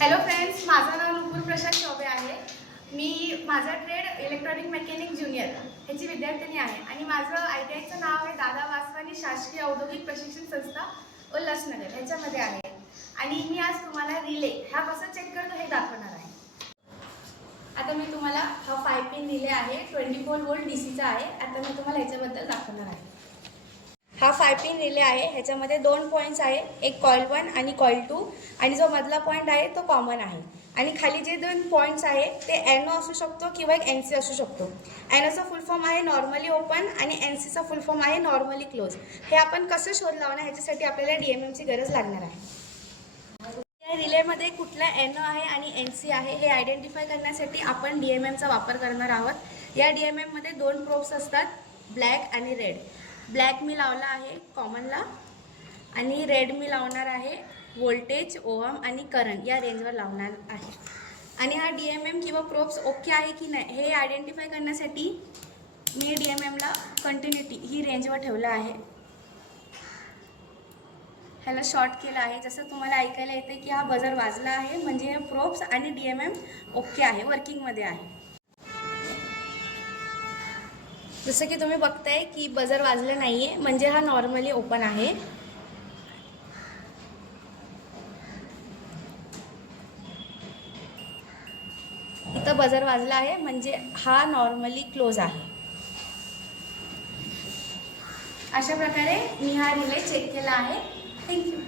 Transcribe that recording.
Hello friends, माझं नाव नुपूर प्रसाद चौबे आहे। मी माझा ट्रेड इलेक्ट्रॉनिक मेकॅनिक ज्युनियर ह्याची विद्यार्थिनी आहे आणि माझं ITIचं नाव आहे दादा वासवानी शासकीय औद्योगिक प्रशिक्षण संस्था उल्हासनगर ह्याच्यामध्ये आहे। आणि मी आज तुम्हाला रिले हा कसा चेक करतो हे दाखवणार आहे। आता मी तुम्हाला हा 5 पिन रिले आहे, 24 व्होल्ट DCचा आहे। आता मी तुम्हाला ह्याच्याबद्दल दाखवणार आहे। हा 5 पिन रिले आहे, ह्याच्यामध्ये 2 पॉईंट्स आहे, एक कॉइल 1 आणि कॉइल 2 आणि जो मधला पॉईंट आहे तो कॉमन आहे। आणि खाली जे 2 पॉईंट्स आहे ते NO असू शकतो किंवा एक NC असू शकतो। NOचा फुल फॉर्म आहे नॉर्मली ओपन आणि NCचा फुल फॉर्म आहे नॉर्मली क्लोज। हे आपण कसं शोध लावणार ह्याच्यासाठी आपल्याला DMMची गरज लागणार आहे। या रिलेमध्ये कुठला NO आहे आणि NC आहे हे आयडेंटिफाय करण्यासाठी आपण DMMचा वापर करणार आहोत। या DMMमध्ये 2 प्रोब्स असतात, ब्लॅक आणि रेड। ब्लॅक मी लावला आहे कॉमनला आणि रेड मी लावणार आहे व्होल्टेज, ओहम आणि करंट या रेंजवर लावणार आहे। आणि हा DMM किंवा प्रोब्स ओके आहे की नाही हे आयडेंटिफाय करण्यासाठी मी DMMला कंटिन्युटी ही रेंजवर ठेवलं आहे। ह्याला शॉर्ट केलं आहे। जसं तुम्हाला ऐकायला येते की हा बजर वाजला आहे म्हणजे हे प्रोब्स आणि DMM ओके आहे, वर्किंगमध्ये आहे। जसं की तुम्ही बघताय की बजर वाजलं नाहीये म्हणजे हा नॉर्मली ओपन आहे। इथं बजर वाजला आहे म्हणजे हा नॉर्मली क्लोज आहे। अशा प्रकारे मी हा रिले चेक केला आहे। थँक्यू।